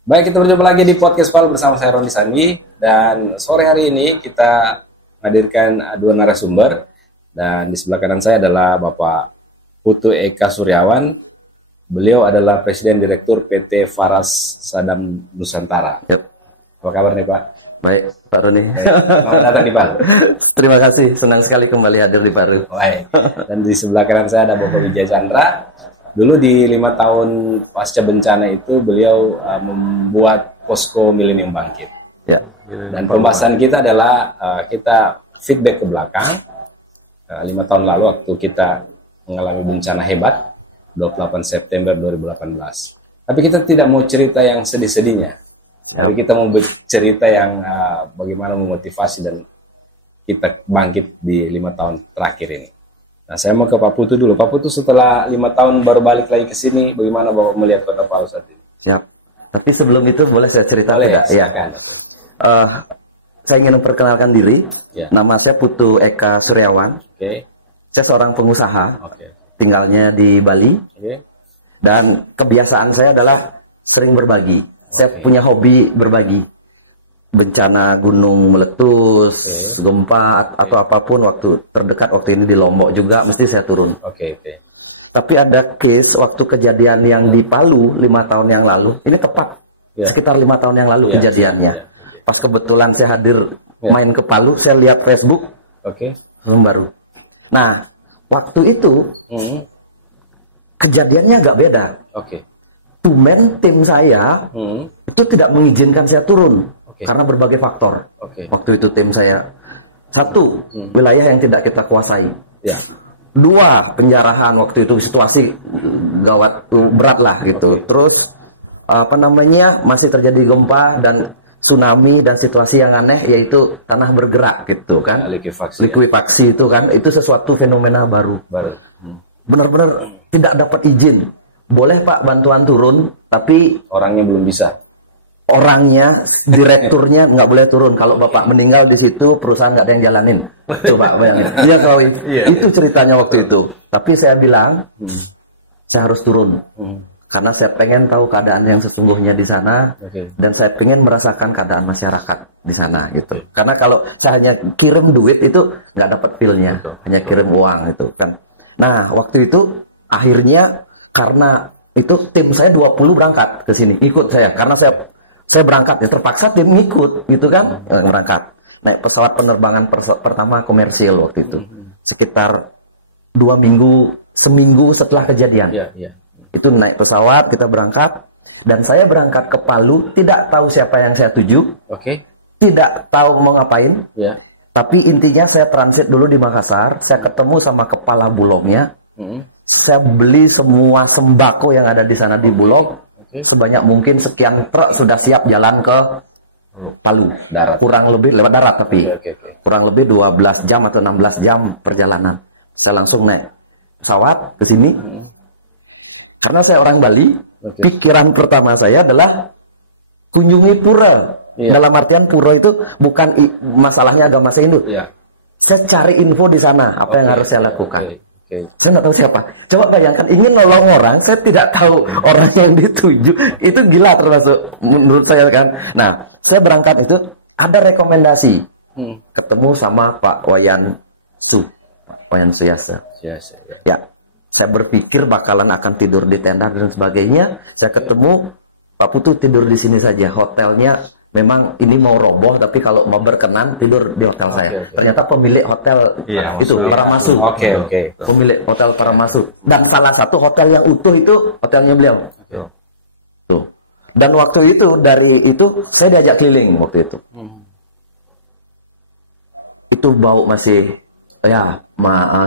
Baik, kita berjumpa lagi di Podcast Pal bersama saya Roni Sandi. Dan sore hari ini kita menghadirkan dua narasumber. Dan di sebelah kanan saya adalah Bapak Putu Eka Suryawan. Beliau adalah Presiden Direktur PT Faras Sadam Nusantara. Yep. Apa kabar nih Pak? Baik, Pak Roni. Selamat datang di Palu. Terima kasih, senang sekali kembali hadir di Palu. Baik. Dan di sebelah kanan saya ada Bapak Wijaya Chandra. Dulu di 5 tahun pasca bencana itu beliau membuat posko Milenium Bangkit. Ya. Dan pembahasan kita adalah kita feedback ke belakang 5 tahun lalu waktu kita mengalami bencana hebat 28 September 2018. Tapi kita tidak mau cerita yang sedih-sedihnya. Tapi kita mau bercerita yang bagaimana memotivasi dan kita bangkit di 5 tahun terakhir ini. Nah, saya mau ke Pak Putu dulu. Pak Putu setelah 5 tahun baru balik lagi ke sini, bagaimana Bapak melihat Kota Palu saat ini? Ya. Tapi sebelum itu boleh saya cerita boleh, tidak? Ya. Saya ingin memperkenalkan diri. Ya. Nama saya Putu Eka Suryawan. Oke. Saya seorang pengusaha. Oke. Tinggalnya di Bali. Oke. Dan kebiasaan saya adalah sering berbagi. Saya punya hobi berbagi. Bencana gunung meletus, gempa atau apapun waktu terdekat waktu ini di Lombok juga mesti saya turun. Oke. Tapi ada case waktu kejadian yang di Palu 5 tahun yang lalu. Ini tepat sekitar 5 tahun yang lalu kejadiannya. Pas kebetulan saya hadir main ke Palu, saya lihat Facebook. Film baru. Nah, waktu itu kejadiannya agak beda. Tumen tim saya itu tidak mengizinkan saya turun. Karena berbagai faktor. Waktu itu tim saya, satu, wilayah yang tidak kita kuasai. Dua, penjarahan waktu itu situasi gawat, berat lah gitu. Terus masih terjadi gempa dan tsunami dan situasi yang aneh yaitu tanah bergerak gitu kan. Likuifaksi itu kan, itu sesuatu fenomena baru. Benar-benar tidak dapat izin. Boleh Pak bantuan turun, tapi orangnya belum bisa. Orangnya, direkturnya nggak boleh turun. Kalau Bapak meninggal di situ, perusahaan nggak ada yang jalanin. Coba bayangin. Iya, itu ceritanya waktu itu. Tapi saya bilang, saya harus turun. Karena saya pengen tahu keadaan yang sesungguhnya di sana. Dan saya pengen merasakan keadaan masyarakat di sana. Gitu. Karena kalau saya hanya kirim duit itu nggak dapat feel-nya. Hanya kirim uang itu kan. Nah, waktu itu akhirnya karena itu tim saya 20 berangkat ke sini. Ikut saya. Karena saya berangkat ya, terpaksa tim ngikut gitu kan, berangkat naik pesawat penerbangan pertama komersil waktu itu sekitar 2 minggu, seminggu setelah kejadian. Itu naik pesawat, kita berangkat dan saya berangkat ke Palu, tidak tahu siapa yang saya tuju, tidak tahu mau ngapain, tapi intinya saya transit dulu di Makassar, saya ketemu sama kepala bulognya, saya beli semua sembako yang ada di sana di Bulog. Sebanyak mungkin sekian truk sudah siap jalan ke Palu. Kurang lebih lewat darat tapi kurang lebih 12 jam atau 16 jam perjalanan. Saya langsung naik pesawat ke sini. Karena saya orang Bali, pikiran pertama saya adalah kunjungi pura. Dalam artian pura itu bukan masalahnya agama saya Hindu. Saya cari info di sana, apa yang harus saya lakukan. Saya nggak tahu siapa. Coba bayangkan, ingin nolong orang, saya tidak tahu orang yang dituju. Itu gila termasuk menurut saya kan. Nah, saya berangkat itu ada rekomendasi. Ketemu sama Pak Wayan Suyasa. Ya, saya berpikir bakalan akan tidur di tenda dan sebagainya. Saya ketemu Pak Putu tidur di sini saja. Hotelnya memang ini mau roboh, tapi kalau mau berkenan tidur di hotel saya. Ternyata pemilik hotel itu Paramasu. Pemilik hotel Paramasu. Dan salah satu hotel yang utuh itu hotelnya beliau. Tuh. Dan waktu itu dari itu saya diajak keliling waktu itu. Itu bau masih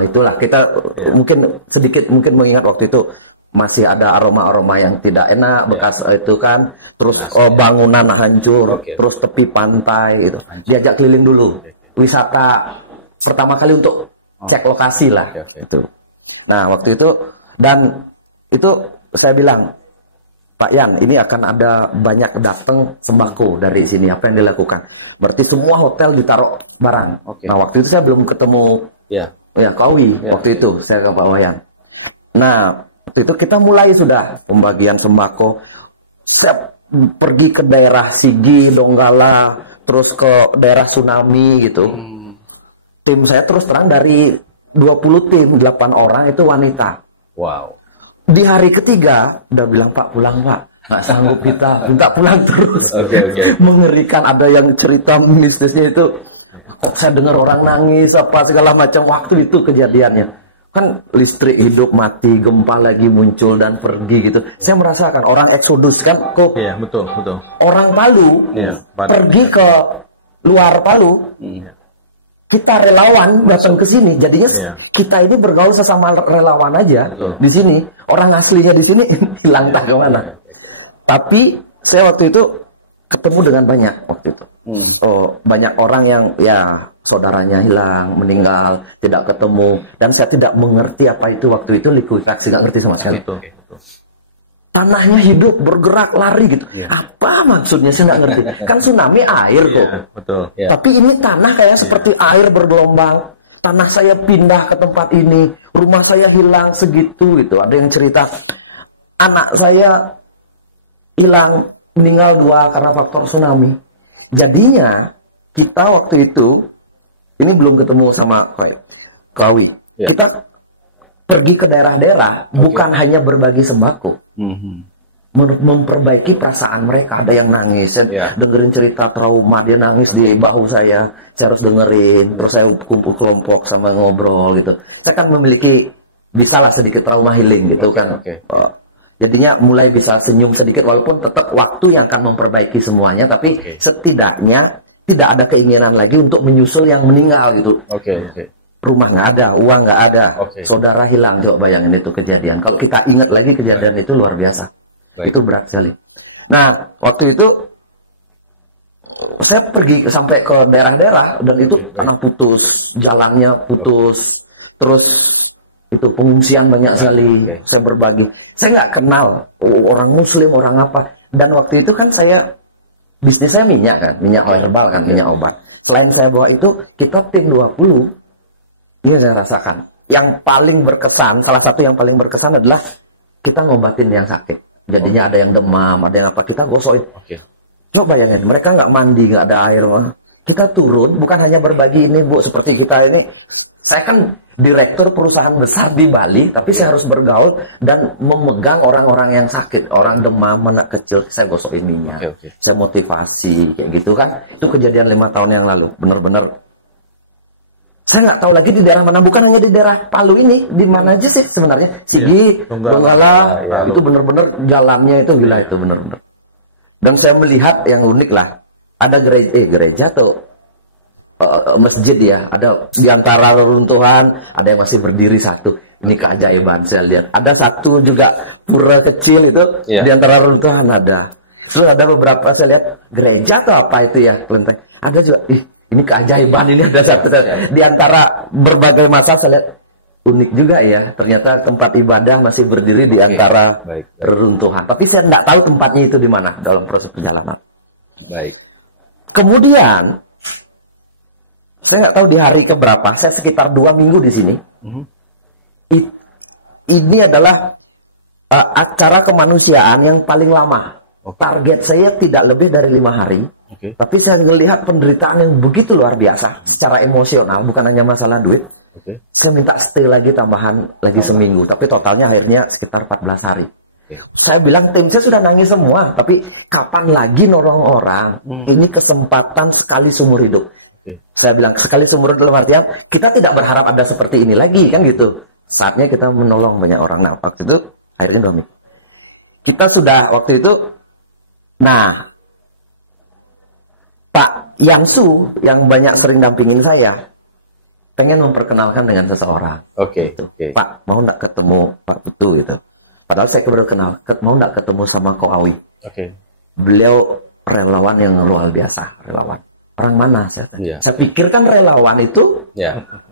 itulah kita mungkin sedikit mengingat waktu itu masih ada aroma-aroma yang tidak enak bekas itu kan, terus bangunan hancur, terus tepi pantai itu. Diajak keliling dulu, wisata pertama kali untuk cek lokasi lah itu. Nah waktu itu dan itu saya bilang, Pak Yan, ini akan ada banyak datang sembako dari sini. Apa yang dilakukan? Berarti semua hotel ditaruh barang. Nah waktu itu saya belum ketemu Kawi waktu itu saya ke Pak Wayan. Nah waktu itu kita mulai sudah pembagian sembako. Saya pergi ke daerah Sigi, Donggala, terus ke daerah tsunami gitu. Tim saya terus terang dari 20 tim, 8 orang itu wanita. Wow. Di hari ketiga, udah bilang, Pak, pulang, Pak. Nggak sanggup kita, minta pulang terus. Mengerikan, ada yang cerita mistisnya itu, kok saya dengar orang nangis, apa segala macam. Waktu itu kejadiannya. Kan listrik hidup, mati, gempa lagi muncul dan pergi gitu. Saya merasakan orang eksodus kan, kok Iya, betul. orang Palu pergi ke luar Palu. Kita relawan datang ke sini, jadinya kita ini bergaul sesama relawan aja di sini. Orang aslinya di sini hilang tak kemana. Tapi saya waktu itu ketemu dengan banyak waktu itu. Banyak orang yang ya saudaranya hilang, meninggal, tidak ketemu, dan saya tidak mengerti apa itu waktu itu likuifaksi, nggak ngerti sama sekali. Tanahnya hidup, bergerak, lari gitu. Apa maksudnya saya nggak ngerti. Kan tsunami air kok. Tapi ini tanah kayak seperti air bergelombang. Tanah saya pindah ke tempat ini, rumah saya hilang segitu gitu. Ada yang cerita anak saya hilang, meninggal 2 karena faktor tsunami. Jadinya kita waktu itu ini belum ketemu sama Kawi. Kita pergi ke daerah-daerah, bukan hanya berbagi sembako, memperbaiki perasaan mereka. Ada yang nangis, saya dengerin cerita trauma, dia nangis di bahu saya harus dengerin, terus saya kumpul kelompok sama ngobrol gitu. Saya kan memiliki, bisalah sedikit trauma healing gitu kan. Jadinya mulai bisa senyum sedikit, walaupun tetap waktu yang akan memperbaiki semuanya, tapi setidaknya tidak ada keinginan lagi untuk menyusul yang meninggal gitu. Rumah nggak ada, uang nggak ada, saudara hilang. Coba bayangin itu kejadian. Kalau kita ingat lagi kejadian itu luar biasa. Itu berat sekali. Nah, waktu itu saya pergi sampai ke daerah-daerah dan itu tanah putus, jalannya putus, terus itu pengungsian banyak sekali. Saya berbagi. Saya nggak kenal orang Muslim, orang apa. Dan waktu itu kan bisnis saya minyak kan, minyak herbal kan, minyak obat. Selain saya bawa itu, kita tim 20. Ini saya rasakan. Yang paling berkesan, salah satu yang paling berkesan adalah kita ngobatin yang sakit. Jadinya ada yang demam, ada yang apa, kita gosokin. Coba bayangin, mereka nggak mandi, nggak ada air. Kita turun, bukan hanya berbagi ini, Bu, seperti kita ini. Saya kan direktur perusahaan besar di Bali, tapi saya harus bergaul dan memegang orang-orang yang sakit. Orang demam, anak kecil, saya gosokin minyak. Saya motivasi, kayak gitu kan. Itu kejadian 5 tahun yang lalu, benar-benar. Saya nggak tahu lagi di daerah mana, bukan hanya di daerah Palu ini, di mana aja sih sebenarnya. Sigi, Donggala, itu benar-benar jalannya itu gila, itu benar-benar. Dan saya melihat yang unik lah, ada gereja atau masjid ya, ada di antara reruntuhan, ada yang masih berdiri satu. Ini keajaiban saya lihat. Ada satu juga pura kecil itu di antara reruntuhan ada. Terus ada beberapa saya lihat gereja atau apa itu ya, kelenteng. Ada juga, ini keajaiban, ini ada satu. Di antara berbagai masa saya lihat unik juga ya. Ternyata tempat ibadah masih berdiri di antara reruntuhan. Tapi saya tidak tahu tempatnya itu di mana dalam proses perjalanan. Kemudian, saya nggak tahu di hari keberapa, saya sekitar 2 minggu di sini. Ini adalah acara kemanusiaan yang paling lama. Target saya tidak lebih dari 5 hari. Tapi saya melihat penderitaan yang begitu luar biasa secara emosional, bukan hanya masalah duit. Saya minta stay lagi tambahan lagi seminggu, tapi totalnya akhirnya sekitar 14 hari. Saya bilang tim saya sudah nangis semua, tapi kapan lagi nolong orang? Ini kesempatan sekali seumur hidup. Saya bilang sekali seumur hidup dalam artian kita tidak berharap ada seperti ini lagi kan gitu. Saatnya kita menolong banyak orang. Nah, waktu itu akhirnya 2 minggu. Kita sudah waktu itu, nah, Pak Yangsu yang banyak sering dampingin saya pengen memperkenalkan dengan seseorang. Pak, mau nggak ketemu Pak Putu gitu. Padahal saya baru kenal, mau nggak ketemu sama Ko Awi. Beliau relawan yang luar biasa, relawan. Orang mana saya? Saya pikir kan relawan itu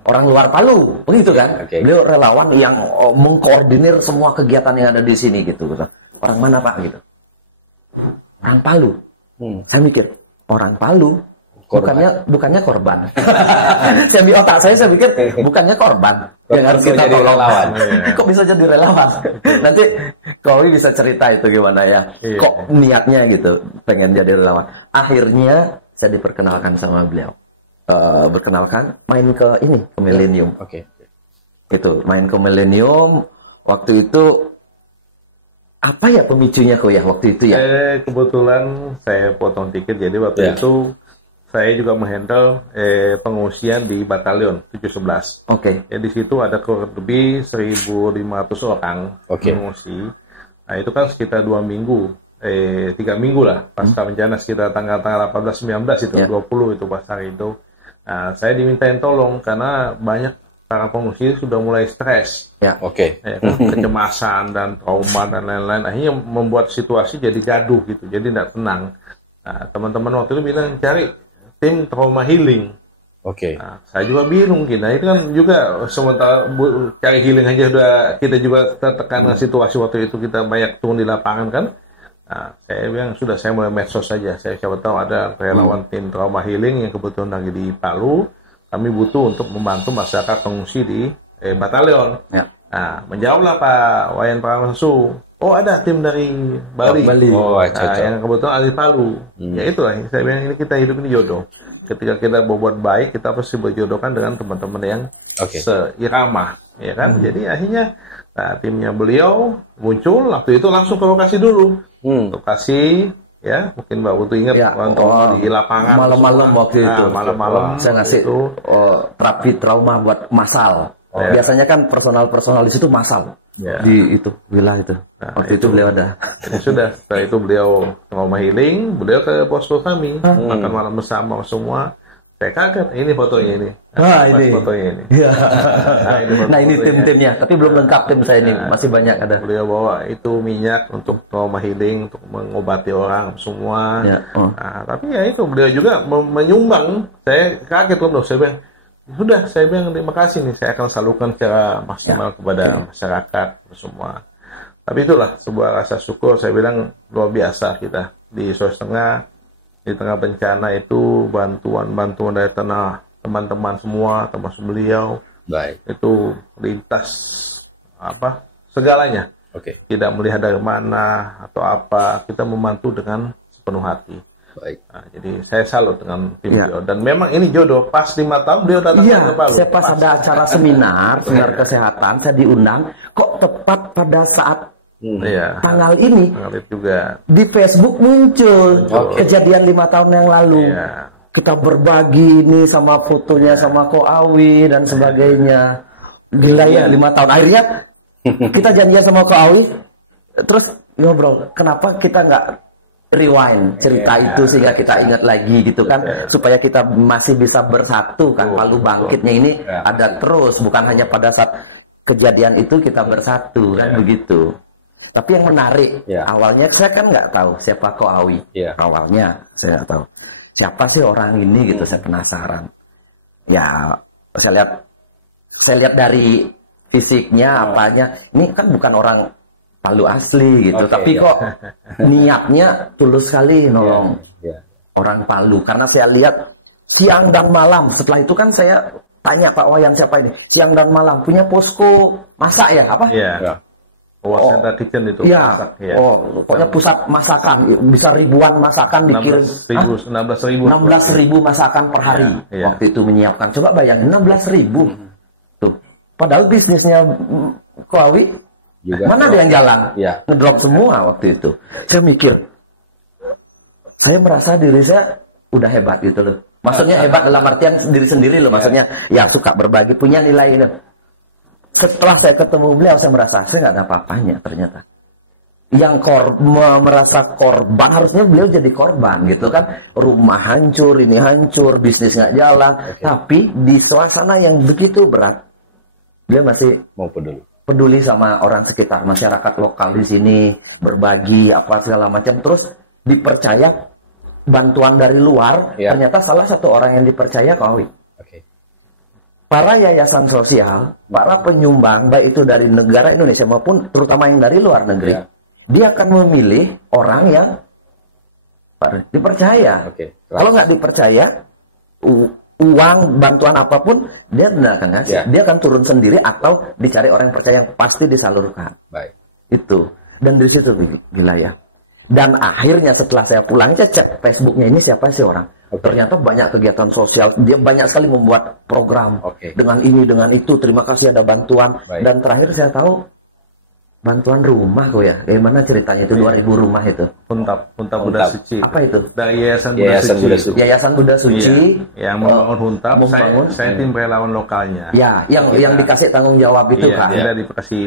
orang luar Palu, begitu kan? Beliau relawan yang mengkoordinir semua kegiatan yang ada di sini gitu. Orang mana Pak gitu? Orang Palu. Saya mikir orang Palu Bukannya korban. Saya di otak saya pikir bukannya korban yang harus kita tolong. Kok bisa jadi relawan? Nanti Kowi bisa cerita itu gimana ya. Kok niatnya gitu pengen jadi relawan. Akhirnya saya diperkenalkan sama beliau. Main ke Millennium. Itu main ke Millennium. Waktu itu apa ya pemicunya kok ya waktu itu ya? Kebetulan saya potong tiket, jadi waktu itu saya juga menghandle pengungsian di batalion 711. Ya, di situ ada kurang lebih 1.500 orang pengungsi. Nah itu kan sekitar 2 minggu, 3 minggu lah pasca bencana, sekitar tanggal 18-19 itu, 20 itu pas hari itu. Nah, saya dimintain tolong karena banyak para pengungsi sudah mulai stres, kecemasan dan trauma dan lain-lain. Akhirnya membuat situasi jadi gaduh gitu, jadi tidak tenang. Nah, teman-teman waktu itu bilang cari tim trauma healing. Nah, saya juga bingung gitu. Nah, itu kan juga sementara cari healing aja kita juga tertekan dengan situasi waktu itu, kita banyak turun di lapangan kan. Nah, saya bilang sudah, saya mulai medsos saja. Saya siapa tahu ada relawan tim trauma healing yang kebetulan lagi di Palu. Kami butuh untuk membantu masyarakat pengungsi di batalion. Nah, menjawablah Pak Wayan Pramangsu. Oh, ada tim dari Bali. Yang kebetulan ada di Palu. Ya itulah, saya bilang ini kita hidup ini jodoh. Ketika kita berbuat baik, kita pasti berjodohkan dengan teman-teman yang seirama, ya kan? Jadi akhirnya timnya beliau muncul. Waktu itu langsung ke lokasi dulu. Lokasi. Ya, mungkin Mbak Putu ingat di lapangan malam-malam waktu itu. Malam-malam saya ngasih terapi trauma buat masal. Biasanya kan personal di situ masal. Di itu wilayah itu. Waktu itu beliau ada. Sudah, setelah itu beliau trauma healing, beliau ke posko kami, makan malam bersama semua. Saya kaget, ini fotonya ini. Ini fotonya ini. Nah, ini tim-timnya, tapi belum lengkap tim saya ini, masih banyak ada. Beliau bawa itu minyak untuk trauma healing, untuk mengobati orang semua. Nah, tapi ya itu beliau juga menyumbang. Saya kaget loh, saya bilang, sudah, saya bilang terima kasih nih, saya akan salurkan secara maksimal kepada masyarakat semua. Tapi itulah sebuah rasa syukur, saya bilang luar biasa kita di Sulawesi Tengah. Di tengah bencana itu bantuan dari teman-teman semua, termasuk beliau, itu lintas segalanya. Tidak melihat dari mana atau apa, kita membantu dengan sepenuh hati. Nah, jadi saya salut dengan tim beliau, dan memang ini jodoh. Pas 5 tahun beliau datang ke Palu. Saya pas ada acara seminar kesehatan, saya diundang. Kok tepat pada saat tanggal ini juga di Facebook muncul kejadian 5 tahun yang lalu. Kita berbagi ini sama fotonya sama Ko Awi dan sebagainya. Gila ya, 5 tahun akhirnya kita janjian sama Ko Awi, terus ngobrol kenapa kita nggak rewind cerita itu sehingga kita ingat lagi gitu kan, supaya kita masih bisa bersatu kan. Palu bangkitnya ini ada terus, bukan hanya pada saat kejadian itu kita bersatu kan begitu. Tapi yang menarik, awalnya saya kan nggak tahu siapa Ko Awi. Awalnya saya nggak tahu siapa sih orang ini gitu, saya penasaran. Ya, saya lihat dari fisiknya, apanya. Ini kan bukan orang Palu asli gitu, tapi kok niatnya tulus sekali nolong orang Palu. Karena saya lihat siang dan malam. Setelah itu kan saya tanya Pak Wayan siapa ini, siang dan malam punya posko masak ya apa? Waseda Kitchen itu masak, pokoknya pusat masakan, bisa ribuan masakan dikirim. 16.000 masakan per hari. Waktu itu menyiapkan. Coba bayangin 16.000. Tuh. Padahal bisnisnya Koawi mana ada yang jalan? Ngedrop semua waktu itu. Saya mikir, saya merasa diri saya udah hebat gitu loh. Maksudnya hebat dalam artian diri sendiri loh. Maksudnya ya suka berbagi, punya nilai ini. Setelah saya ketemu beliau, saya merasa saya nggak ada apa-apanya ternyata. Yang merasa korban, harusnya beliau jadi korban gitu kan. Rumah hancur, ini hancur, bisnis nggak jalan. Tapi di suasana yang begitu berat, beliau masih mau peduli sama orang sekitar, masyarakat lokal di sini, berbagi apa segala macam. Terus dipercaya bantuan dari luar. Ternyata salah satu orang yang dipercaya Koawi. Para yayasan sosial, para penyumbang, baik itu dari negara Indonesia maupun terutama yang dari luar negeri, dia akan memilih orang yang dipercaya. Kalau nggak dipercaya, uang, bantuan apapun, dia tidak akan ngasih. Yeah. Dia akan turun sendiri atau dicari orang yang percaya yang pasti disalurkan. Baik. Itu. Dan dari situ gila ya. Dan akhirnya setelah saya pulang, saya cek Facebooknya, ini siapa sih orang. Ternyata banyak kegiatan sosial. Dia banyak sekali membuat program. Dengan ini, dengan itu. Terima kasih ada bantuan. Baik. Dan terakhir saya tahu, bantuan rumah kok ya. Bagaimana ceritanya itu 2000 rumah itu? Puntap Buddha Suci. Apa itu? Dari Yayasan Buddha Suci. Yayasan Buddha Suci. Yang membangun Huntap. Saya tim relawan lokalnya. Ya, yang dikasih tanggung jawab itu kan. Kita dikasih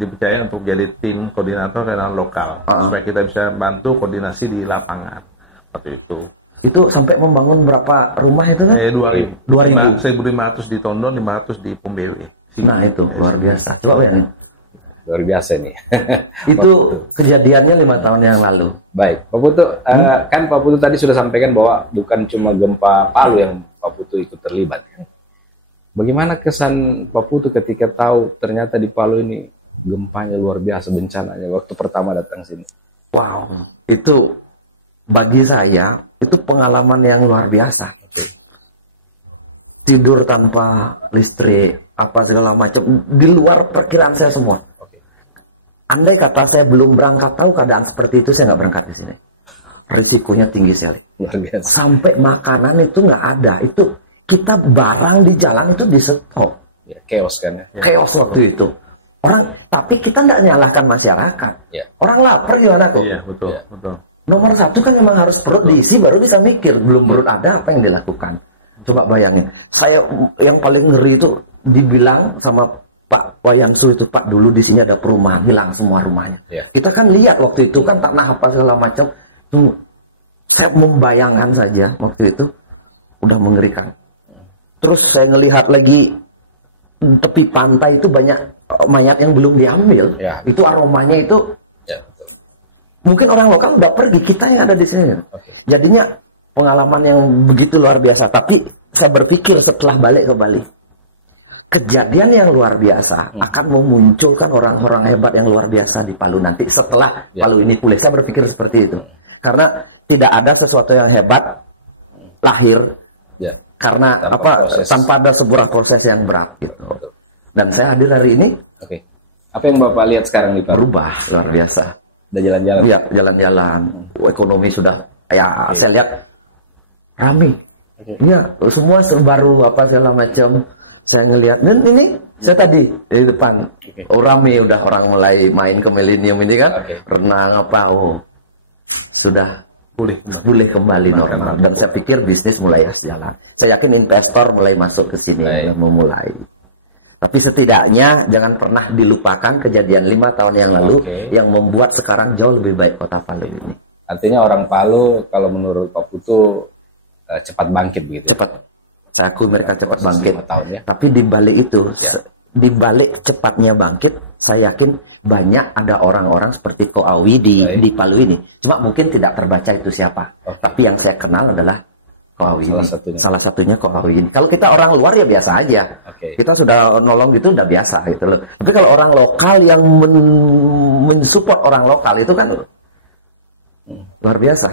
dipercaya untuk jadi tim koordinator relawan lokal supaya kita bisa bantu koordinasi di lapangan. Seperti itu. Itu sampai membangun berapa rumah itu kan? 2000. 1.500 di Tondon, 500 di Pombewe. Nah itu luar biasa. Coba bayangin. Luar biasa nih. Itu kejadiannya 5 tahun yang lalu. Baik, Pak Putu, kan Pak Putu tadi sudah sampaikan bahwa bukan cuma gempa Palu yang Pak Putu ikut terlibat. Bagaimana kesan Pak Putu ketika tahu ternyata di Palu ini gempanya luar biasa, bencananya waktu pertama datang sini? Wow, itu bagi saya itu pengalaman yang luar biasa. Tidur tanpa listrik, apa segala macam, di luar perkiraan saya semua. Andai kata saya belum berangkat tahu keadaan seperti itu, saya nggak berangkat di sini. Risikonya tinggi sekali. Sampai makanan itu nggak ada. Itu kita barang di jalan itu di stop. Ya, chaos kan ya. Chaos waktu itu. Tapi kita nggak nyalahkan masyarakat. Ya. Orang lapar gimana kok? Iya, betul. Nomor satu kan memang harus perut diisi, baru bisa mikir. Belum perut ada, apa yang dilakukan? Coba bayangin. Saya yang paling ngeri itu dibilang sama Pak Wayansu itu, Pak, dulu di sini ada perumahan, hilang semua rumahnya. Kita kan lihat waktu itu kan tanah apa segala macam. Saya membayangkan saja waktu itu udah mengerikan. Terus saya ngelihat lagi tepi pantai itu banyak mayat yang belum diambil. Itu aromanya itu. Mungkin orang lokal udah pergi, kita yang ada di sini. Jadinya pengalaman yang begitu luar biasa. Tapi saya berpikir setelah balik ke Bali, kejadian yang luar biasa akan memunculkan orang-orang hebat yang luar biasa di Palu nanti setelah Palu ini pulih. Saya berpikir seperti itu. Karena tidak ada sesuatu yang hebat lahir karena tanpa ada sebuah proses yang berat gitu. Dan saya hadir hari ini. Apa yang Bapak lihat sekarang di Palu? Berubah luar biasa. Udah jalan-jalan? Iya, jalan-jalan. Ekonomi sudah saya lihat ramai. Iya, semua baru apa segala macam. Saya ngelihat, dan ini saya tadi di depan, rame udah orang mulai main ke Millennium ini kan, renang apa, sudah pulih kembali normal. Dan saya pikir bisnis mulai jalan. Saya yakin investor mulai masuk ke sini, memulai. Tapi setidaknya jangan pernah dilupakan kejadian 5 tahun yang lalu yang membuat sekarang jauh lebih baik kota Palu ini. Artinya orang Palu kalau menurut Pak Putu cepat bangkit begitu. Cepat. Saya akui mereka cepat bangkit. Tapi di balik itu, di balik cepatnya bangkit, saya yakin banyak ada orang-orang seperti Ko Awi di Palu ini. Cuma mungkin tidak terbaca itu siapa. Tapi yang saya kenal adalah Ko Awi. Salah satunya Ko Awi ini. Kalau kita orang luar ya biasa aja. Kita sudah nolong gitu udah biasa gitu loh. Tapi kalau orang lokal yang mensupport orang lokal itu kan luar biasa.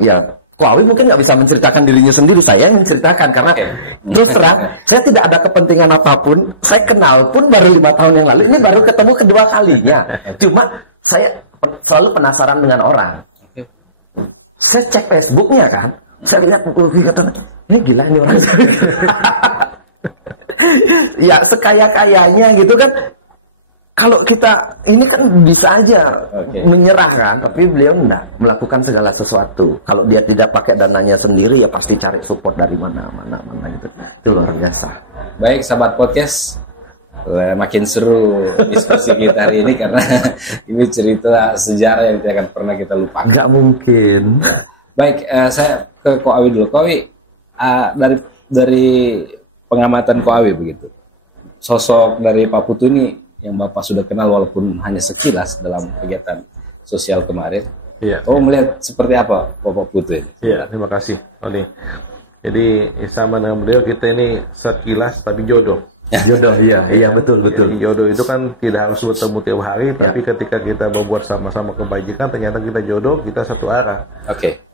Ya. Ko Awi mungkin nggak bisa menceritakan dirinya sendiri, saya yang menceritakan karena terus terang saya tidak ada kepentingan apapun. Saya kenal pun baru 5 tahun yang lalu, ini baru ketemu kedua kalinya. Cuma saya selalu penasaran dengan orang. Saya cek Facebooknya kan, saya lihat ini gila ini orang. Ya sekaya-kayanya gitu kan. Kalau kita ini kan bisa aja menyerah kan, tapi beliau enggak melakukan segala sesuatu. Kalau dia tidak pakai dananya sendiri ya pasti cari support dari mana gitu. Itu luar biasa. Baik, sahabat podcast, makin seru diskusi kita hari ini karena ini cerita sejarah yang tidak akan pernah kita lupakan. Enggak mungkin. Baik, saya ke Ko Awi dulu. Ko Awi, dari pengamatan Ko Awi begitu, sosok dari Pak Putu ini yang Bapak sudah kenal walaupun hanya sekilas dalam kegiatan sosial kemarin. Oh, melihat seperti apa Bapak Putu ini? Iya, terima kasih, Tony. Jadi sama dengan beliau kita ini sekilas tapi jodoh. Jodoh, iya betul. Jadi, jodoh itu kan tidak harus bertemu tiap hari, tapi ketika kita membuat sama-sama kebajikan, ternyata kita jodoh, kita satu arah.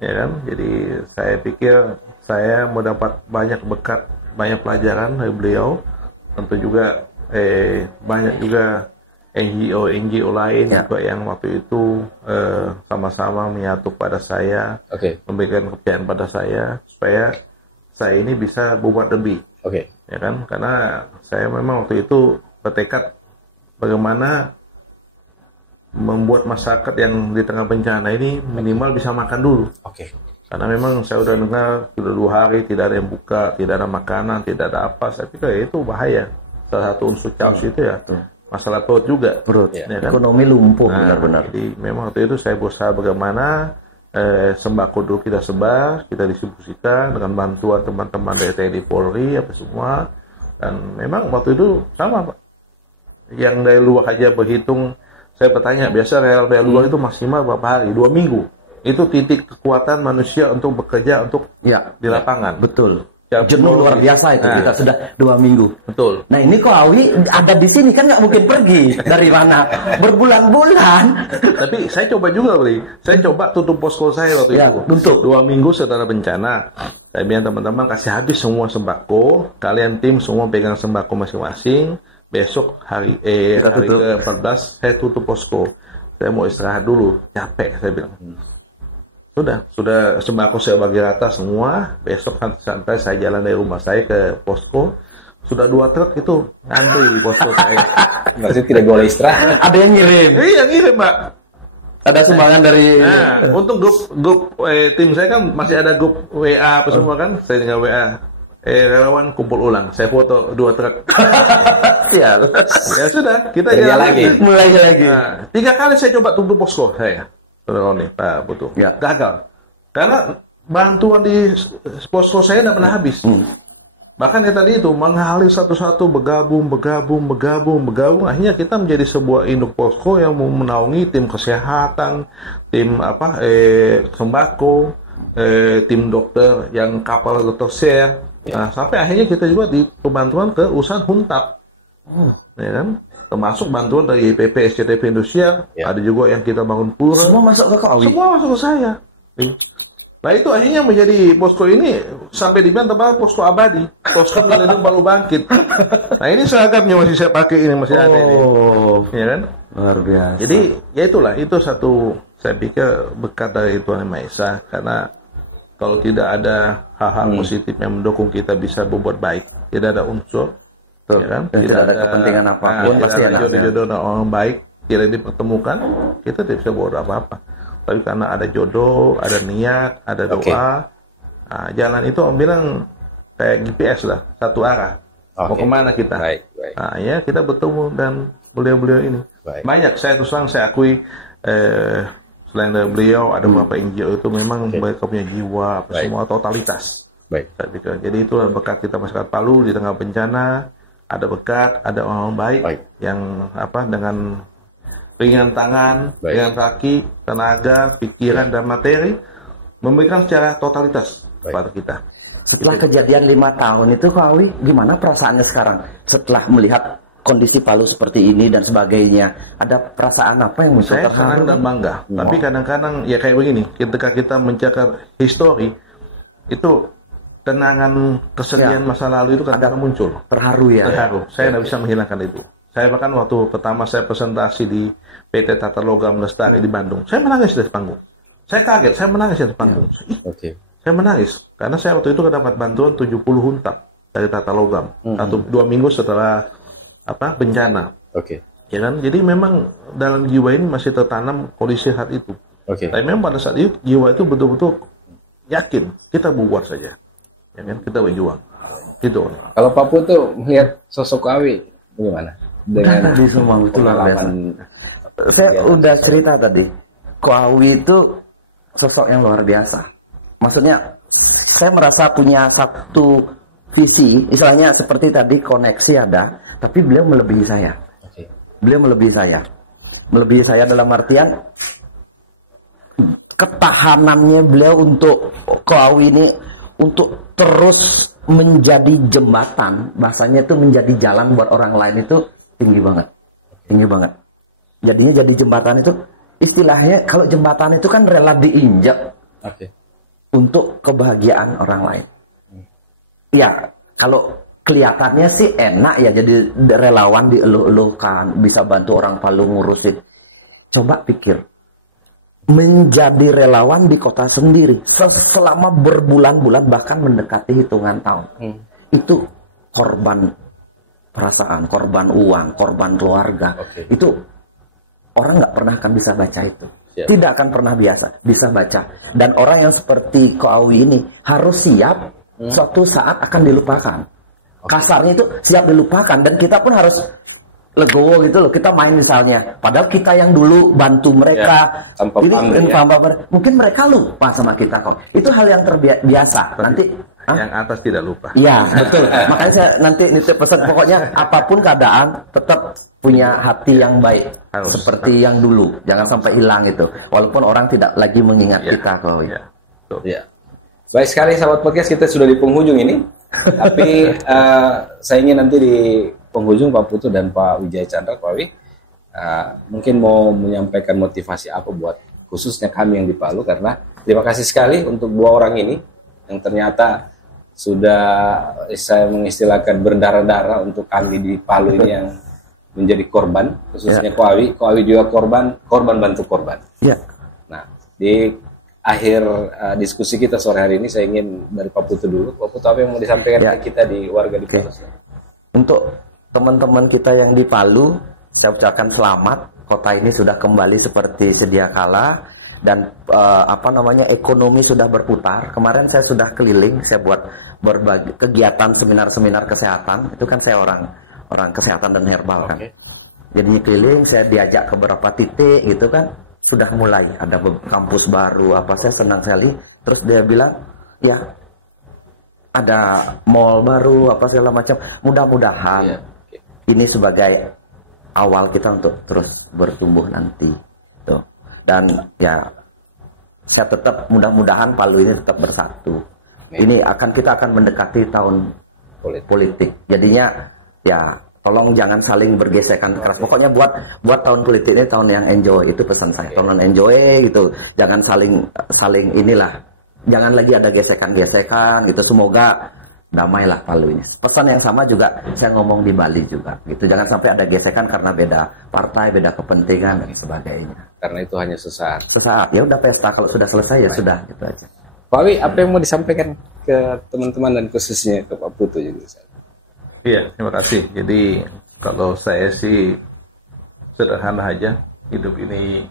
Ya kan? Jadi saya pikir saya mendapat banyak berkat, banyak pelajaran dari beliau. Tentu juga banyak juga NGO lain juga yang waktu itu sama-sama menyatu pada saya, memberikan kepercayaan pada saya supaya saya ini bisa berbuat lebih. Ya kan? Karena saya memang waktu itu bertekad bagaimana membuat masyarakat yang di tengah bencana ini minimal bisa makan dulu. Karena memang saya udah dengar sudah 2 hari tidak ada yang buka, tidak ada makanan, tidak ada apa. Saya pikir itu bahaya. Salah satu unsur chaos itu ya masalah perut juga. Ya kan? Ekonomi lumpuh benar-benar. Jadi memang waktu itu saya berusaha bagaimana sembako dulu kita sebar, kita distribusikan dengan bantuan teman-teman dari TNI Polri apa semua. Dan memang waktu itu sama Pak. Yang dari luar aja berhitung, saya bertanya, biasa rel luar itu maksimal berapa hari? 2 minggu. Itu titik kekuatan manusia untuk bekerja untuk di lapangan. Betul. Jenuh luar biasa itu kita sudah 2 minggu. Betul. Nah ini kok Awi ada di sini kan nggak mungkin pergi dari mana berbulan-bulan. Tapi saya coba juga beli. Saya coba tutup posko saya waktu itu. Untuk 2 minggu setelah bencana. Saya bilang teman-teman kasih habis semua sembako. Kalian tim semua pegang sembako masing-masing. Besok hari ke-14 saya tutup posko. Saya mau istirahat dulu. Capek saya bilang. Sudah sembako saya bagi rata semua. Besok santai saya jalan dari rumah saya ke posko. Sudah 2 truk itu ngantri di posko saya. Maksudnya tidak boleh istirahat. Ada yang ngirim. Iya ngirim Pak. Ada sumbangan dari. Untuk grup tim saya kan masih ada grup WA apa semua kan. Saya tinggal WA. Relawan kumpul ulang. Saya foto 2 truk. Sial. Ya sudah, kita jalan lagi. Mulai lagi. 3 kali saya coba tutup posko saya. Roni, Pak Putu. Gagal. Karena bantuan di posko saya tidak pernah habis. Bahkan ya tadi itu mengalir satu-satu bergabung. Akhirnya kita menjadi sebuah induk posko yang menaungi tim kesehatan, tim sembako, tim dokter yang kapal dokter share. Nah, sampai akhirnya kita juga di pembantuan ke usaha Huntap. Ya kan? Termasuk bantuan dari IPP, SCTP Industrial, ada juga yang kita bangun pura. Semua masuk ke Awi? Semua masuk ke saya. Nah itu akhirnya menjadi posko ini sampai dibilang tempat posko abadi, posko Milenium Palu Bangkit. Nah ini seragamnya masih saya pakai ini, masih ada ini. Ya kan? Luar biasa. Jadi ya itulah, itu satu saya pikir berkat dari Tuhan Yang Maha Esa, karena kalau tidak ada hal-hal positif yang mendukung kita bisa berbuat baik, tidak ada unsur. Ya kan? Tidak ada kepentingan apapun, pasti ada jodoh orang baik tidak dipertemukan, kita tidak bisa buat apa-apa. Tapi karena ada jodoh, ada niat, ada doa, nah, jalan itu orang bilang kayak GPS lah, satu arah. Mau kemana kita? Nah, ya kita bertemu dan beliau-beliau ini. Banyak, saya terus terang saya akui selain dari beliau ada beberapa NGO itu memang mereka punya jiwa, semua totalitas. Jadi itulah berkat kita masyarakat Palu di tengah bencana. Ada berkat, ada orang baik yang dengan ringan tangan, ringan kaki, tenaga, pikiran dan materi memberikan secara totalitas kepada kita. Setelah kejadian 5 tahun itu, Kak Awi, gimana perasaannya sekarang setelah melihat kondisi Palu seperti ini dan sebagainya? Ada perasaan apa yang muncul? Saya senang dan bangga. Tapi kadang-kadang ya kayak begini, ketika kita mencatat histori itu kenangan kesedihan masa lalu itu kadang muncul. Terharu ya? Terharu. Saya tidak bisa menghilangkan itu. Saya bahkan waktu pertama saya presentasi di PT Tata Logam Lestari di Bandung, saya menangis di panggung. Saya kaget, saya menangis di panggung. Saya menangis karena saya waktu itu dapat bantuan 70 Huntap dari Tata Logam. 2 minggu setelah bencana. Ya kan? Jadi memang dalam jiwa ini masih tertanam kondisi saat itu. Tapi memang pada saat itu jiwa itu betul-betul yakin kita berbuat saja. Ya kan, kita berjuang gitu. Kalau Papua tuh melihat sosok Awi bagaimana dengan di semua itu saya udah cerita tadi, Ko Awi itu sosok yang luar biasa. Maksudnya saya merasa punya satu visi, istilahnya seperti tadi koneksi ada, tapi beliau melebihi saya. Beliau melebihi saya dalam artian ketahanannya beliau untuk Ko Awi ini untuk terus menjadi jembatan, bahasanya itu menjadi jalan buat orang lain itu tinggi banget. Jadinya jadi jembatan itu istilahnya, kalau jembatan itu kan rela diinjak untuk kebahagiaan orang lain. Ya, kalau kelihatannya sih enak ya jadi relawan dieluh-eluhkan, bisa bantu orang Palu ngurusin. Coba pikir, menjadi relawan di kota sendiri selama berbulan-bulan bahkan mendekati hitungan tahun. Itu korban perasaan, korban uang, korban keluarga. Itu orang nggak pernah akan bisa baca itu. Tidak akan pernah bisa baca. Dan orang yang seperti Ko Awi ini harus siap suatu saat akan dilupakan. Kasarnya itu siap dilupakan, dan kita pun harus legowo gitu loh. Kita main misalnya, padahal kita yang dulu bantu mereka, mungkin mereka lupa sama kita kok. Itu hal yang terbiasa. Nanti yang atas tidak lupa. Iya, betul. Makanya saya nanti nitip pesan, pokoknya apapun keadaan tetap punya hati yang baik, seperti yang dulu. Jangan sampai hilang itu. Walaupun orang tidak lagi mengingat kita kok. Ya. Baik sekali sahabat podcast, kita sudah di penghujung ini. Tapi saya ingin nanti di penghujung Pak Putu dan Pak Wijaya Chandra, Pak Wi, mungkin mau menyampaikan motivasi apa buat khususnya kami yang di Palu, karena terima kasih sekali untuk dua orang ini yang ternyata sudah saya mengistilahkan berdarah-darah untuk kami di Palu ini yang menjadi korban, khususnya Ko Awi juga korban bantu korban. Nah, di akhir diskusi kita sore hari ini, saya ingin dari Pak Putu dulu. Pak Putu, apa yang mau disampaikan ke kita di warga di Palu? Untuk teman-teman kita yang di Palu, saya ucapkan selamat. Kota ini sudah kembali seperti sedia kala, dan ekonomi sudah berputar. Kemarin saya sudah keliling, saya buat berbagai kegiatan seminar-seminar kesehatan. Itu kan saya orang kesehatan dan herbal kan. Jadi keliling, saya diajak ke beberapa titik gitu kan. Sudah mulai ada kampus baru saya senang sekali. Terus dia bilang ya ada mall baru segala macam. Mudah-mudahan ini sebagai awal kita untuk terus bertumbuh nanti tuh. Dan ya saya tetap mudah-mudahan Palu ini tetap bersatu. Ini kita akan mendekati tahun politik. Jadinya ya tolong jangan saling bergesekan keras. Pokoknya buat tahun politik ini tahun yang enjoy, itu pesan saya. Tahun enjoy gitu. Jangan saling inilah. Jangan lagi ada gesekan-gesekan gitu. Semoga damailah Palu ini. Pesan yang sama juga saya ngomong di Bali juga gitu. Jangan sampai ada gesekan karena beda partai, beda kepentingan dan sebagainya. Karena itu hanya sesaat. Sesaat. Ya udah pesta, kalau sudah selesai ya sudah gitu aja. Pak Wi, apa yang mau disampaikan ke teman-teman dan khususnya ke Pak Putu juga? Iya, terima kasih. Jadi kalau saya sih sederhana aja, hidup ini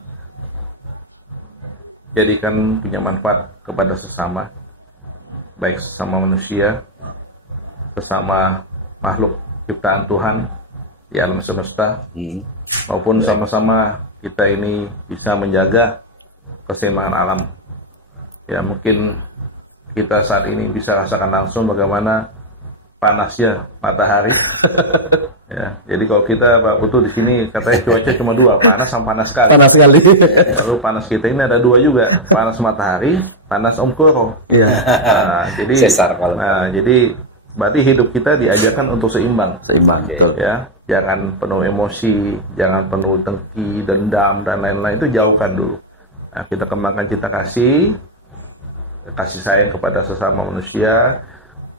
jadikan punya manfaat kepada sesama, baik sesama manusia, sesama makhluk ciptaan Tuhan di alam semesta, maupun sama-sama kita ini bisa menjaga keseimbangan alam. Ya, mungkin kita saat ini bisa rasakan langsung bagaimana panasnya matahari. Ya, jadi kalau kita Pak Putu di sini katanya cuaca cuma dua, panas sama panas sekali. Panas sekali. Lalu panas kita ini ada dua juga, panas matahari, panas Om Koro. Iya. Jadi berarti hidup kita diajarkan untuk seimbang. Seimbang, betul. Ya, jangan penuh emosi, jangan penuh dengki, dendam dan lain-lain, itu jauhkan dulu. Nah, kita kembangkan cinta kasih sayang kepada sesama manusia,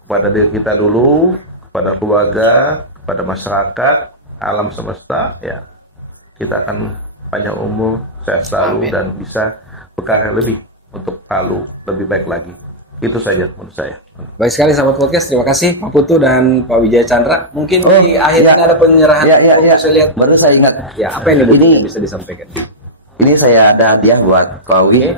kepada diri kita dulu, kepada keluarga, kepada masyarakat, alam semesta, ya kita akan panjang umur, sehat selalu, dan bisa berkarya lebih untuk Palu lebih baik lagi. Itu saja menurut saya. Baik sekali sahabat podcast, terima kasih Pak Putu dan Pak Wijaya Chandra. Mungkin di akhirnya ada penyerahan. Saya lihat. Baru saya ingat. Ya, apa yang ini bisa disampaikan? Ini saya ada hadiah buat Pak Wi.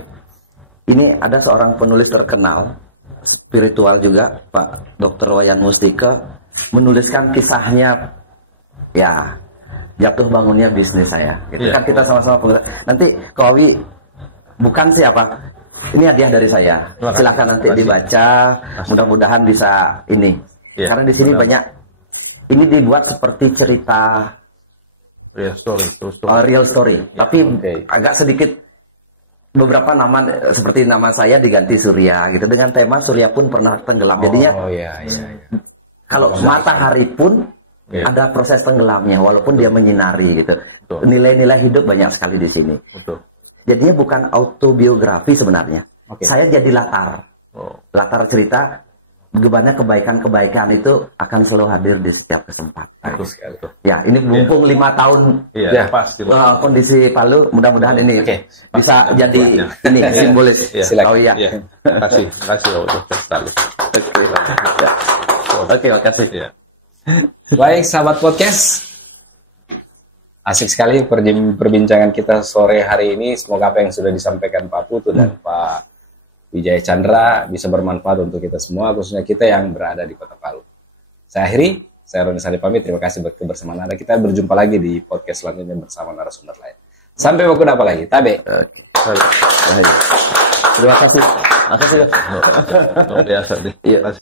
Ini ada seorang penulis terkenal, spiritual juga, Pak Dr. Wayan Mustika, menuliskan kisahnya, ya jatuh bangunnya bisnis saya. Gitu kan kita sama-sama pengusaha. Nanti Kowi bukan siapa, ini hadiah dari saya. Silahkan nanti dibaca, mudah-mudahan bisa ini. Karena di sini banyak, ini dibuat seperti cerita real story. Tapi agak sedikit. Beberapa nama seperti nama saya diganti Surya gitu, dengan tema Surya pun pernah tenggelam. Jadinya kalau matahari pun ada proses tenggelamnya walaupun dia menyinari gitu. Nilai-nilai hidup banyak sekali di sini. Jadinya bukan autobiografi sebenarnya. Saya jadi latar cerita banyak kebaikan-kebaikan itu akan selalu hadir di setiap kesempatan. Betul sekali. Ya, ini mumpung 5 tahun ya, pasti. Kondisi Palu, mudah-mudahan ini bisa jadi ini simbolis. Silakan. Oh iya. Terima kasih Oke, makasih. Baik, sahabat podcast. Asik sekali perbincangan kita sore hari ini. Semoga apa yang sudah disampaikan Pak Putu dan Pak Wijaya Chandra bisa bermanfaat untuk kita semua, khususnya kita yang berada di Kota Palu. Saya akhiri, saya Roni Sandi pamit. Terima kasih buat kebersamaan Anda. Kita berjumpa lagi di podcast selanjutnya bersama narasumber lain. Sampai waktu apa lagi? Tabe. Terima kasih. Luar biasa nih. Iya.